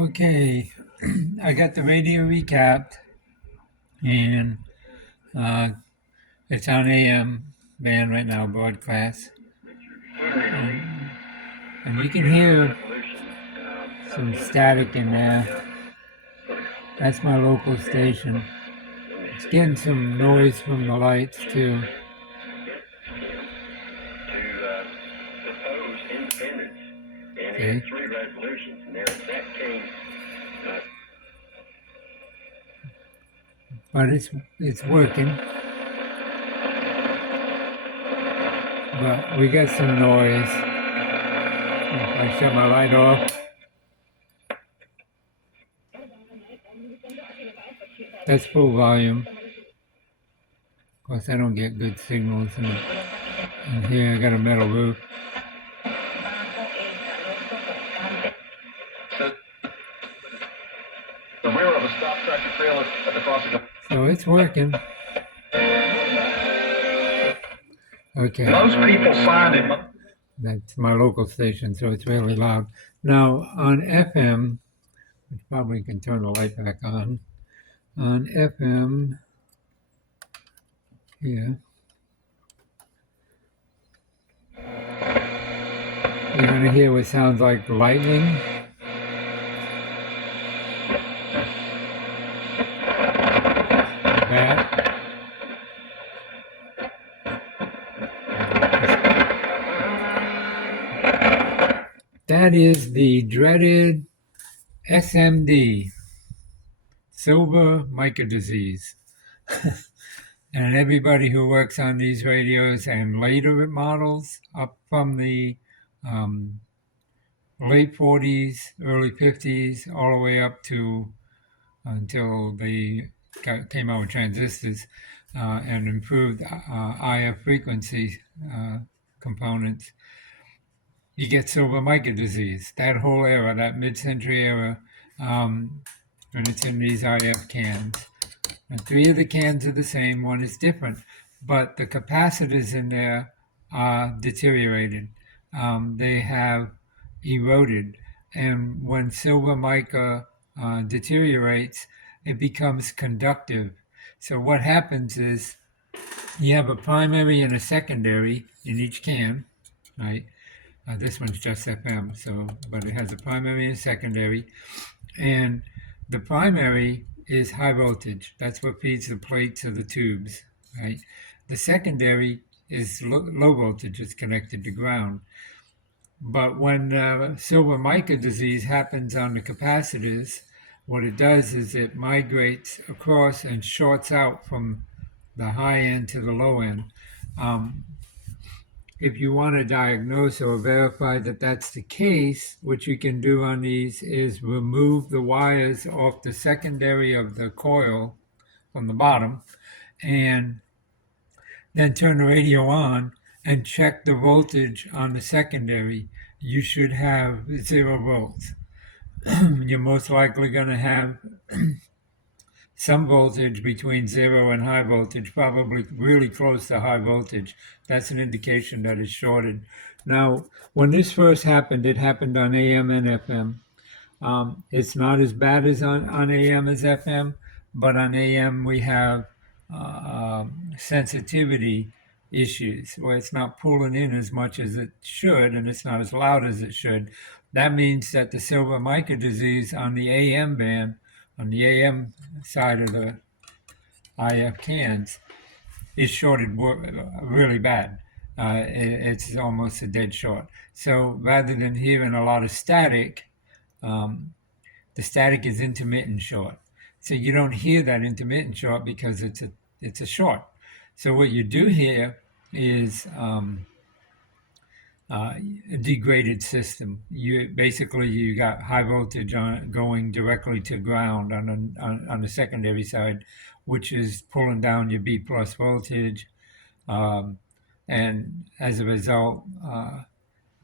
Okay, I got the radio recapped, and uh, it's on AM band right now, broadcast. And you can hear some static in there. That's my local station. It's getting some noise from the lights too. See? But it's working. But we got some noise. If I shut my light off. That's full volume. Of course, I don't get good signals in here. I got a metal roof. The rear of a stop tractor trailer at the crossing of... So it's working. Okay. Most people find it. That's my local station, so it's really loud. Now on FM, which probably can turn the light back on. On FM, here, you're going to hear what sounds like lightning. That is the dreaded SMD, silver Mica disease. And everybody who works on these radios and later models up from the late 40s, early 50s, all the way up to until they came out with transistors and improved IF frequency components. You get silver Mica disease. That whole era, that mid-century era, and it's in these IF cans. And 3 of the cans are the same, 1 is different, but the capacitors in there are deteriorated. They have eroded, and when silver mica deteriorates, it becomes conductive. So what happens is you have a primary and a secondary in each can, right? This one's just FM, but it has a primary and secondary, and the primary is high voltage. That's what feeds the plates of the tubes, right? The secondary is low voltage. It's connected to ground. But when silver mica disease happens on the capacitors, what it does is it migrates across and shorts out from the high end to the low end. If you want to diagnose or verify that that's the case, what you can do on these is remove the wires off the secondary of the coil from the bottom and then turn the radio on and check the voltage on the secondary. You should have 0 volts. You're most likely going to have some voltage between 0 and high voltage, probably really close to high voltage. That's an indication that it's shorted. Now, when this first happened, it happened on AM and FM. It's not as bad as on AM as FM, but on AM we have sensitivity issues where it's not pulling in as much as it should, and it's not as loud as it should. That means that the silver mica disease on the AM band, on the AM side of the IF cans, is shorted really bad. It's almost a dead short. So rather than hearing a lot of static, the static is intermittent short. So you don't hear that intermittent short because it's a short. So what you do hear is a degraded system. You got high voltage going directly to ground on the secondary side, which is pulling down your B plus voltage, and as a result,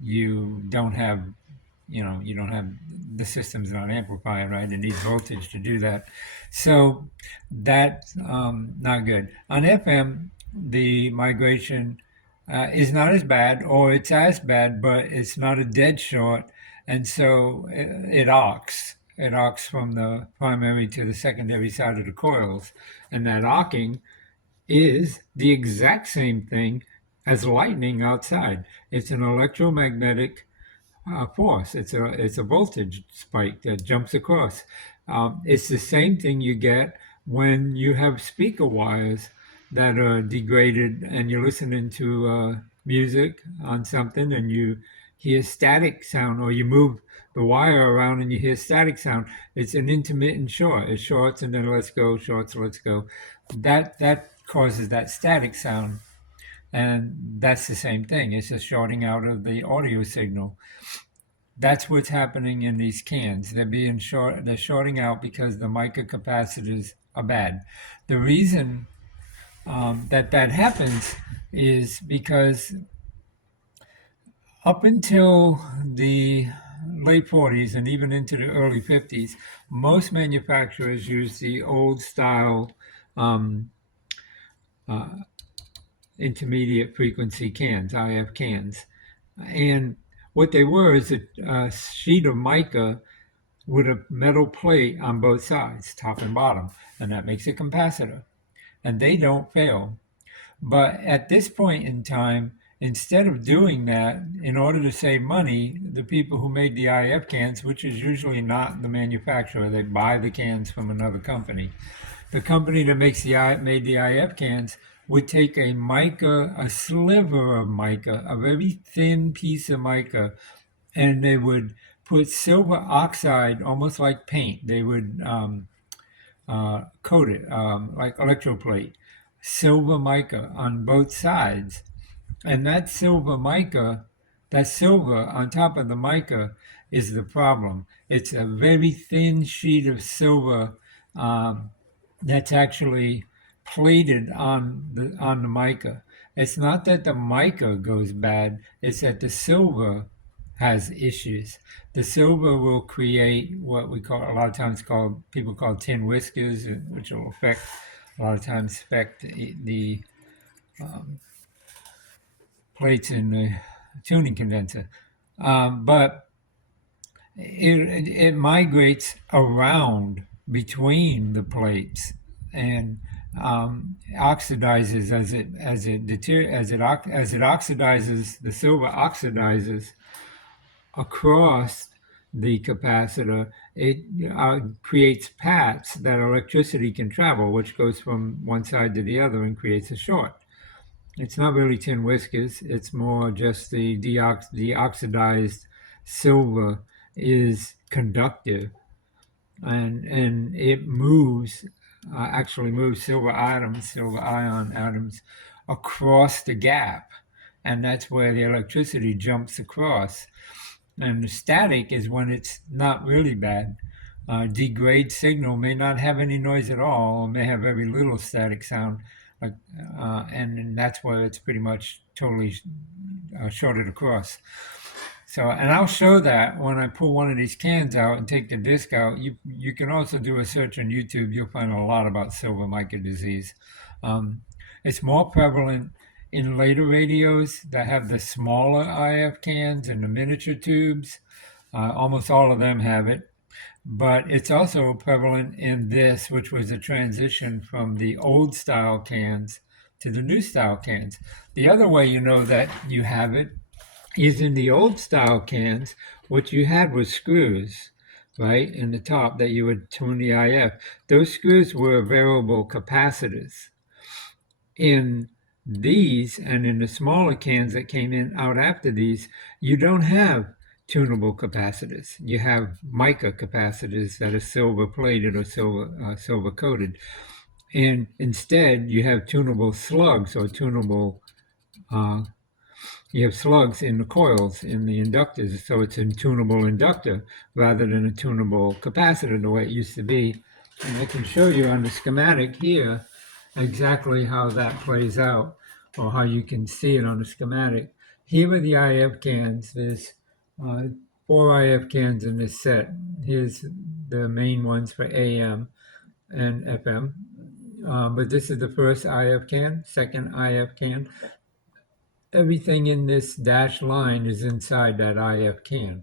you don't have the system's not amplifying, right? It needs voltage to do that. So that's not good. On FM, the migration is not as bad, or it's as bad, but it's not a dead short, and so it arcs. it arcs from the primary to the secondary side of the coils. And that arcing is the exact same thing as lightning outside. It's an electromagnetic force. It's a voltage spike that jumps across. It's the same thing you get when you have speaker wires that are degraded and you're listening to music on something and you hear static sound, or you move the wire around and you hear static sound. It's an intermittent short. It shorts and then lets go, shorts, lets go. That causes that static sound. And that's the same thing. It's a shorting out of the audio signal. That's what's happening in these cans. They're shorting out because the mica capacitors are bad. The reason that happens is because up until the late 40s and even into the early 50s, most manufacturers used the old style intermediate frequency cans, IF cans. And what they were is a sheet of mica with a metal plate on both sides, top and bottom, and that makes a capacitor. And they don't fail. But at this point in time, instead of doing that, in order to save money, the people who made the IF cans, which is usually not the manufacturer, they buy the cans from another company. The company that made the IF cans would take a sliver of mica, a very thin piece of mica, and they would put silver oxide, almost like paint. They would coat it like electroplate, silver mica on both sides. And that silver mica, that silver on top of the mica is the problem. It's a very thin sheet of silver that's actually plated on the mica. It's not that the mica goes bad, it's that the silver has issues. The silver will create what we call, a lot of times people call tin whiskers, which will a lot of times affect the plates in the tuning condenser. But it migrates around between the plates and oxidizes as it oxidizes. The silver oxidizes across the capacitor. It creates paths that electricity can travel, which goes from one side to the other and creates a short. It's not really tin whiskers. It's more just the oxidized silver is conductive, and it actually moves silver ion atoms across the gap, and that's where the electricity jumps across. And the static is when it's not really bad. Degrade signal may not have any noise at all, or may have very little static sound, and that's where it's pretty much totally shorted across. So, and I'll show that when I pull one of these cans out and take the disc out. You can also do a search on YouTube. You'll find a lot about silver mica disease. It's more prevalent in later radios that have the smaller IF cans and the miniature tubes. Almost all of them have it. But it's also prevalent in this, which was a transition from the old style cans to the new style cans. The other way you know that you have it is in the old style cans, what you had was screws, right, in the top that you would tune the IF. Those screws were variable capacitors. In these and in the smaller cans that came out after these, you don't have tunable capacitors. You have mica capacitors that are silver plated or silver coated. And instead, you have tunable slugs or tunable you have slugs in the coils, in the inductors, so it's a tunable inductor rather than a tunable capacitor the way it used to be. And I can show you on the schematic here exactly how that plays out, or how you can see it on the schematic. Here are the IF cans. There's 4 IF cans in this set. Here's the main ones for AM and FM. But this is the first IF can, second IF can. Everything in this dashed line is inside that IF can.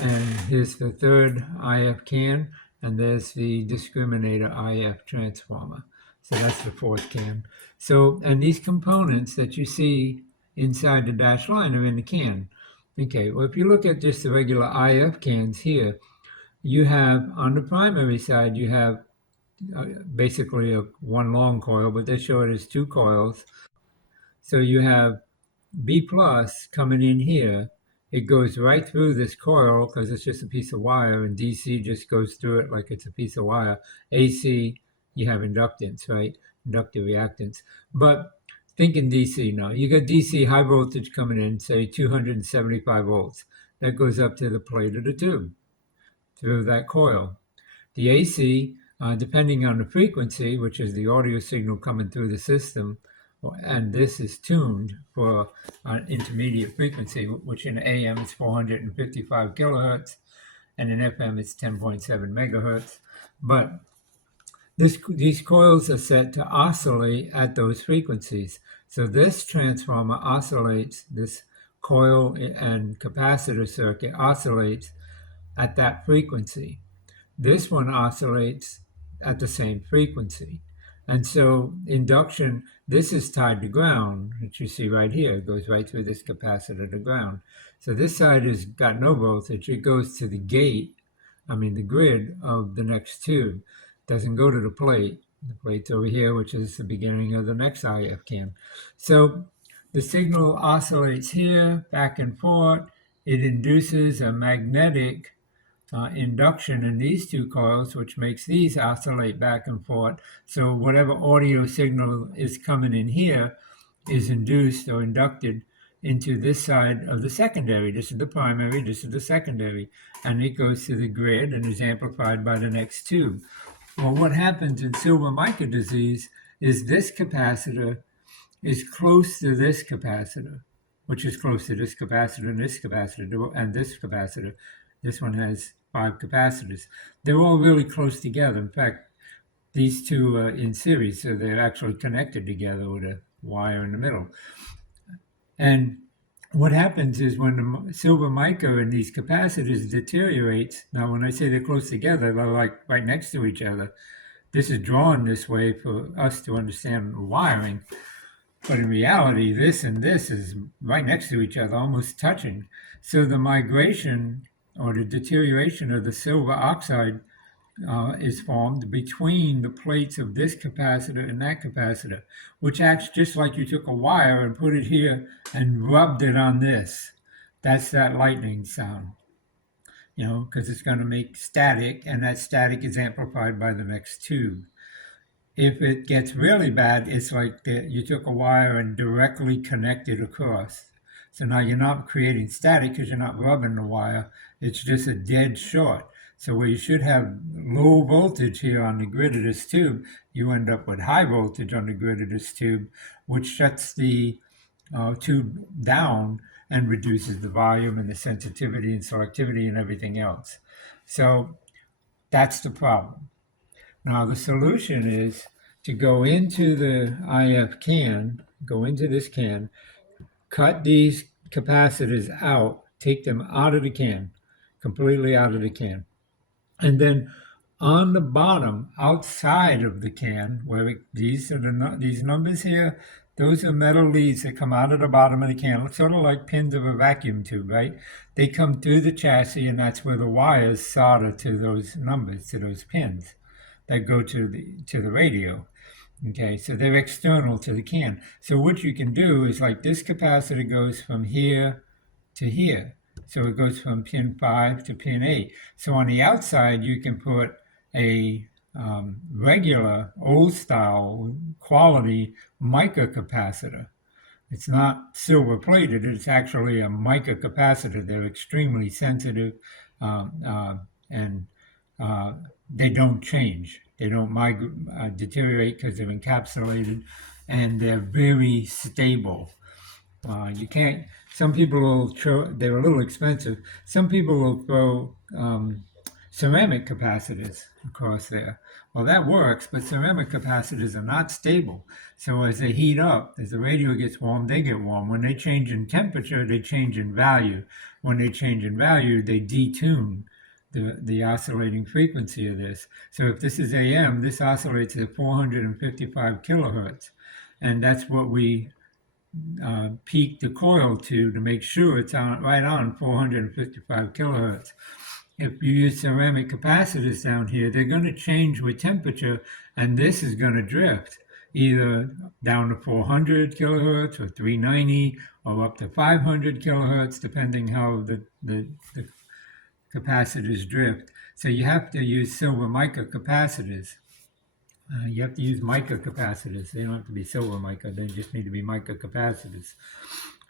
And here's the third IF can, and there's the discriminator IF transformer. So that's the fourth can. So, and these components that you see inside the dashed line are in the can. Okay, well, if you look at just the regular IF cans here, you have, on the primary side, you have basically one long coil, but they show it as two coils. So you have B plus coming in here. It goes right through this coil because it's just a piece of wire, and DC just goes through it like it's a piece of wire. AC, you have inductance, right? Inductive reactance. But think in DC now. You got DC high voltage coming in, say 275 volts. That goes up to the plate of the tube through that coil. The AC, depending on the frequency, which is the audio signal coming through the system, and this is tuned for intermediate frequency, which in AM is 455 kilohertz, and in FM it's 10.7 megahertz. But these coils are set to oscillate at those frequencies. So this transformer oscillates, this coil and capacitor circuit oscillates at that frequency. This one oscillates at the same frequency. And so induction, this is tied to ground, which you see right here. It goes right through this capacitor to ground. So this side has got no voltage. It goes to the gate, the grid of the next tube. It doesn't go to the plate. The plate's over here, which is the beginning of the next IF can. So the signal oscillates here, back and forth. It induces a magnetic induction in these two coils, which makes these oscillate back and forth. So whatever audio signal is coming in here is induced or inducted into this side of the secondary. This is the primary, this is the secondary, and it goes to the grid and is amplified by the next tube. Well, what happens in silver mica disease is this capacitor is close to this capacitor, which is close to this capacitor and this capacitor and this capacitor. This one has 5 capacitors. They're all really close together. In fact, these two are in series, so they're actually connected together with a wire in the middle. And what happens is when the silver mica and these capacitors deteriorates, now when I say they're close together, they're like right next to each other. This is drawn this way for us to understand wiring. But in reality, this and this is right next to each other, almost touching. So the migration or the deterioration of the silver oxide is formed between the plates of this capacitor and that capacitor, which acts just like you took a wire and put it here and rubbed it on this. That's that lightning sound, because it's going to make static, and that static is amplified by the next tube. If it gets really bad, it's like you took a wire and directly connected across. So now you're not creating static because you're not rubbing the wire. It's just a dead short. So where you should have low voltage here on the grid of this tube, you end up with high voltage on the grid of this tube, which shuts the tube down and reduces the volume and the sensitivity and selectivity and everything else. So that's the problem. Now the solution is to go into the IF can, go into this can, cut these capacitors out, take them out of the can, completely out of the can. And then on the bottom, outside of the can, where these numbers here, those are metal leads that come out of the bottom of the can, sort of like pins of a vacuum tube, right? They come through the chassis, and that's where the wires solder to those numbers, to those pins that go to the radio. Okay, so they're external to the can. So what you can do is, like, this capacitor goes from here to here. So it goes from pin 5 to pin 8. So on the outside, you can put a regular, old-style, quality mica capacitor. It's not silver plated, it's actually a mica capacitor. They're extremely sensitive, and they don't change. They don't deteriorate because they're encapsulated, and they're very stable. You can't, some people will throw, they're a little expensive. Some people will throw ceramic capacitors across there. Well, that works, but ceramic capacitors are not stable. So as they heat up, as the radio gets warm, they get warm. When they change in temperature, they change in value. When they change in value, they detune the oscillating frequency of this. So if this is AM, this oscillates at 455 kilohertz. And that's what we peak the coil to make sure it's on right on 455 kilohertz. If you use ceramic capacitors down here, they're going to change with temperature, and this is going to drift either down to 400 kilohertz or 390 or up to 500 kilohertz, depending how the capacitors drift. So you have to use silver mica capacitors. You have to use mica capacitors. They don't have to be silver mica. They just need to be mica capacitors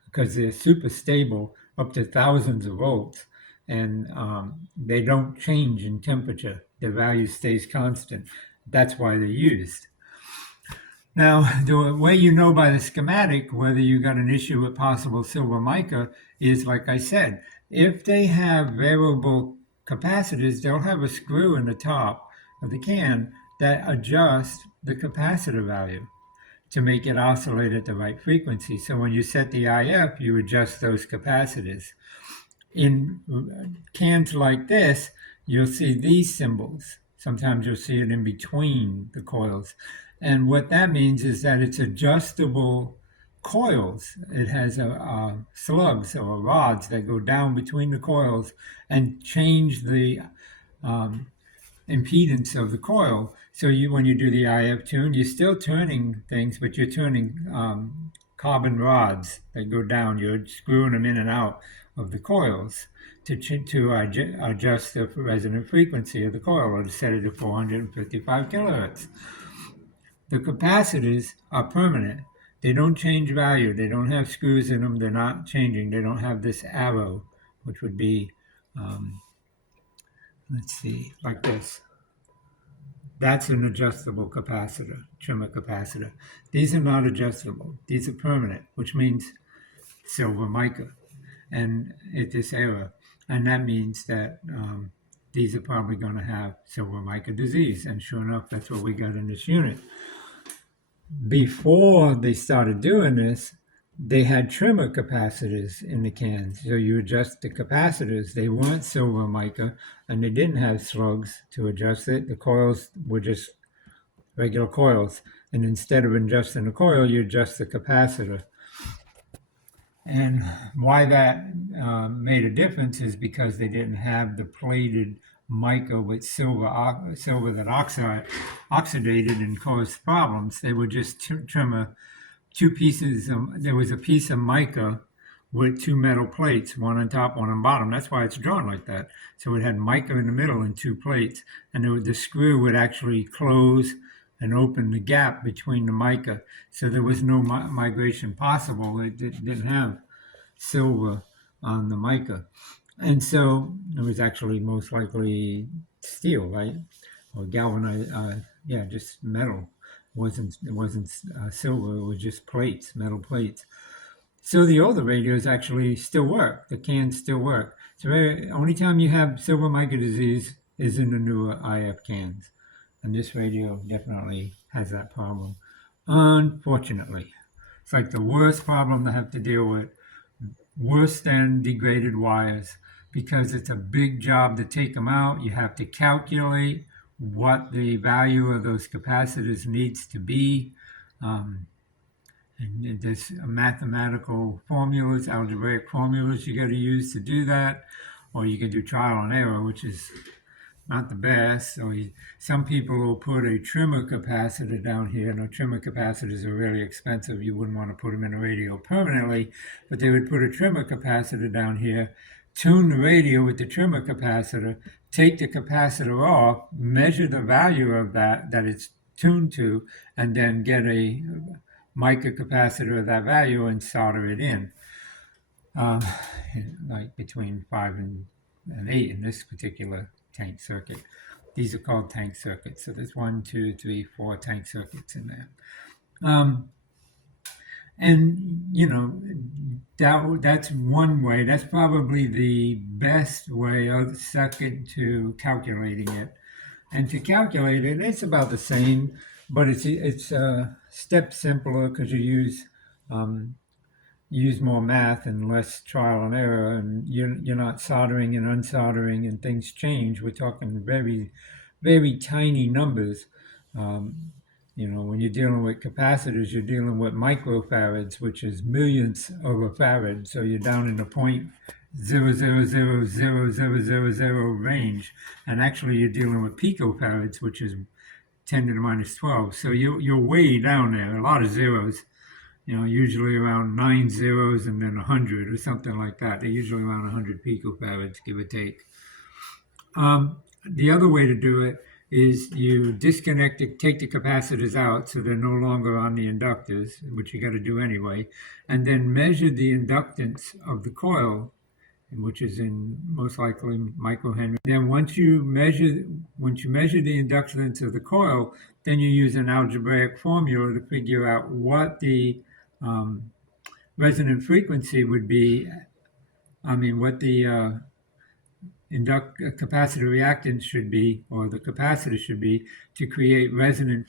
because they're super stable up to thousands of volts, and they don't change in temperature. Their value stays constant. That's why they're used. Now, the way you know by the schematic whether you got an issue with possible silver mica is, like I said, if they have variable capacitors, they'll have a screw in the top of the can that adjusts the capacitor value to make it oscillate at the right frequency. So when you set the IF, you adjust those capacitors. In cans like this, you'll see these symbols. Sometimes you'll see it in between the coils. And what that means is that it's adjustable coils. It has slugs or rods that go down between the coils and change the impedance of the coil. So when you do the IF tune, you're still turning things, but you're turning carbon rods that go down. You're screwing them in and out of the coils to adjust the resonant frequency of the coil, or to set it to 455 kilohertz. The capacitors are permanent. They don't change value. They don't have screws in them. They're not changing. They don't have this arrow, which would be, let's see, like this. That's an adjustable capacitor, trimmer capacitor. These are not adjustable. These are permanent, which means silver mica, and at this era. And that means that these are probably going to have silver mica disease. And sure enough, that's what we got in this unit. Before they started doing this, they had trimmer capacitors in the cans. So you adjust the capacitors. They weren't silver mica, and they didn't have slugs to adjust it. The coils were just regular coils. And instead of adjusting the coil, you adjust the capacitor. And why that made a difference is because they didn't have the plated mica with silver that oxidated and caused problems. They would just trim two pieces. There was a piece of mica with two metal plates, one on top, one on bottom. That's why it's drawn like that. So it had mica in the middle and two plates, and the screw would actually close and open the gap between the mica. So there was no migration possible. It didn't have silver on the mica. And so it was actually most likely steel, right? Or galvanized, just metal. It wasn't silver, it was just plates, metal plates. So the older radios actually still work. The cans still work. So only time you have silver mica disease is in the newer IF cans. And this radio definitely has that problem. Unfortunately, it's like the worst problem to have to deal with, worse than degraded wires, because it's a big job to take them out. You have to calculate what the value of those capacitors needs to be. And there's mathematical formulas, algebraic formulas you got to use to do that, or you can do trial and error, which is not the best. So some people will put a trimmer capacitor down here. No, trimmer capacitors are really expensive. You wouldn't want to put them in a radio permanently, but they would put a trimmer capacitor down here, tune the radio with the trimmer capacitor, take the capacitor off, measure the value of that it's tuned to, and then get a mica capacitor of that value and solder it in, like between 5 and 8 in this particular tank circuit. These are called tank circuits. So there's 1, 2, 3, 4 tank circuits in there. And that's one way. That's probably the best way, of second to calculating it. And to calculate it, it's about the same, but it's a step simpler because um, you use more math and less trial and error, and you're not soldering and unsoldering, and things change. We're talking very, very tiny numbers. Um, when you're dealing with capacitors, you're dealing with microfarads, which is millionths of a farad. So you're down in the point 0.0000000 range, and actually you're dealing with picofarads, which is 10 to the minus 12. So you're way down there. A lot of zeros. Usually around 9 zeros and then 100 or something like that. They're usually around 100 picofarads, give or take. The other way to do it is you disconnect it, take the capacitors out so they're no longer on the inductors, which you got to do anyway, and then measure the inductance of the coil, which is in most likely microhenry. Then once you measure the inductance of the coil, then you use an algebraic formula to figure out what the resonant frequency would be. What the capacitor reactance should be, or the capacitor should be, to create resonance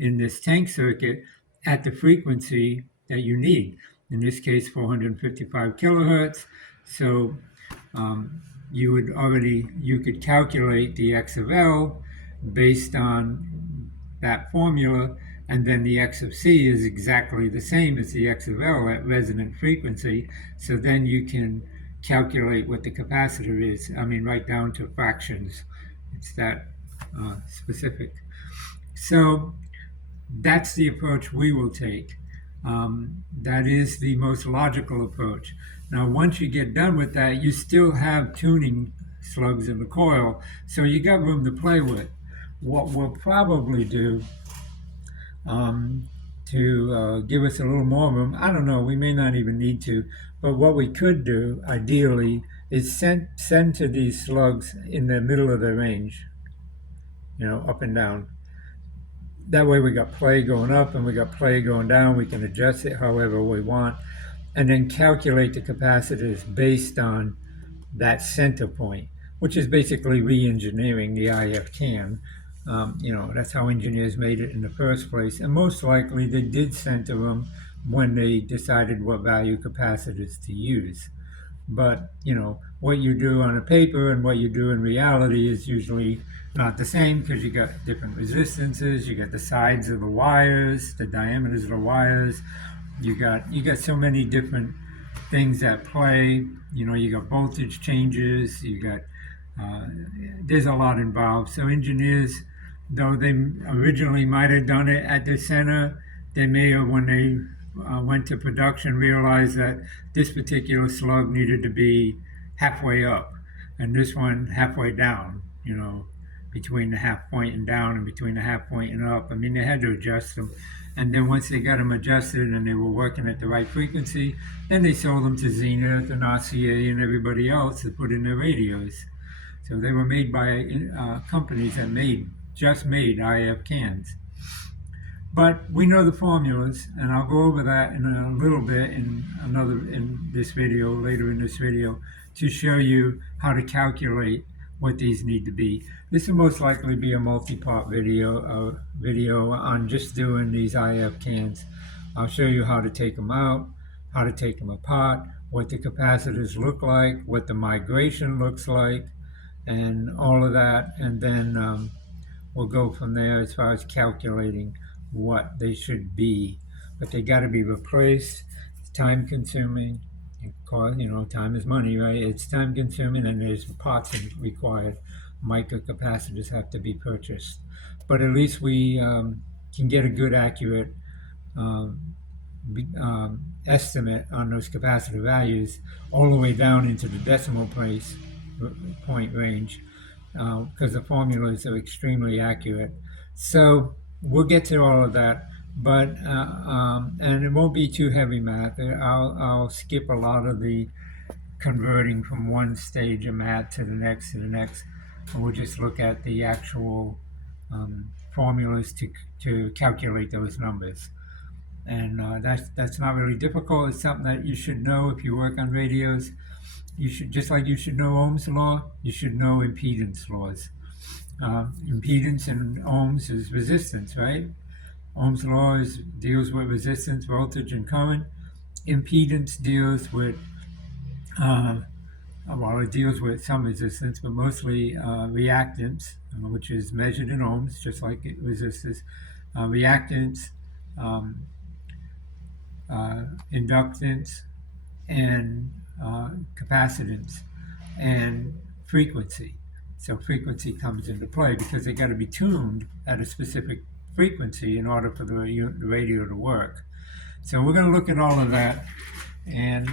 in this tank circuit at the frequency that you need. In this case, 455 kilohertz. So you could calculate the X of L based on that formula, and then the X of C is exactly the same as the X of L at resonant frequency. So then you can calculate what the capacitor is. Right down to fractions. It's that specific. So that's the approach we will take. That is the most logical approach. Now, once you get done with that, you still have tuning slugs in the coil, so you got room to play with. What we'll probably do to give us a little more room, I don't know, we may not even need to, but what we could do, ideally, is send to these slugs in the middle of the range, up and down. That way we got play going up and we got play going down. We can adjust it however we want, and then calculate the capacitors based on that center point, which is basically re-engineering the IF can. That's how engineers made it in the first place, and most likely they did center them when they decided what value capacitors to use. But what you do on a paper and what you do in reality is usually not the same, because you got different resistances, you got the sides of the wires, the diameters of the wires, you got so many different things at play. You got voltage changes, you got there's a lot involved. So engineers, though they originally might have done it at the center, they may have, when they went to production, realized that this particular slug needed to be halfway up and this one halfway down, between the half point and down and between the half point and up. They had to adjust them. And then once they got them adjusted and they were working at the right frequency, then they sold them to Zenith and RCA and everybody else to put in their radios. So they were made by companies that just made IF cans. But we know the formulas, and I'll go over that in a little bit in this video, later in this video, to show you how to calculate what these need to be. This will most likely be a multi-part video on just doing these IF cans. I'll show you how to take them out, how to take them apart, what the capacitors look like, what the migration looks like, and all of that, and then we'll go from there as far as calculating what they should be. But they got to be replaced. It's time consuming. Time is money, right? It's time consuming, and there's parts required. Mica capacitors have to be purchased. But at least we can get a good, accurate estimate on those capacitor values all the way down into the decimal point range, because the formulas are extremely accurate. So we'll get to all of that, but and it won't be too heavy math. I'll skip a lot of the converting from one stage of math to the next, and we'll just look at the actual formulas to calculate those numbers. And that's not really difficult. It's something that you should know if you work on radios. You should, just like you should know Ohm's law, you should know impedance laws. Impedance in ohms is resistance, right? Ohm's law deals with resistance, voltage, and current. Impedance deals with, well, it deals with some resistance, but mostly reactance, which is measured in ohms, just like resistors. Reactance, inductance, and capacitance, and frequency. So frequency comes into play because they got to be tuned at a specific frequency in order for the radio to work. So we're going to look at all of that, and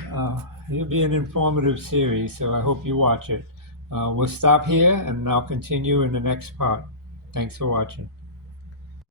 it'll be an informative series, so I hope you watch it. We'll stop here, and I'll continue in the next part. Thanks for watching.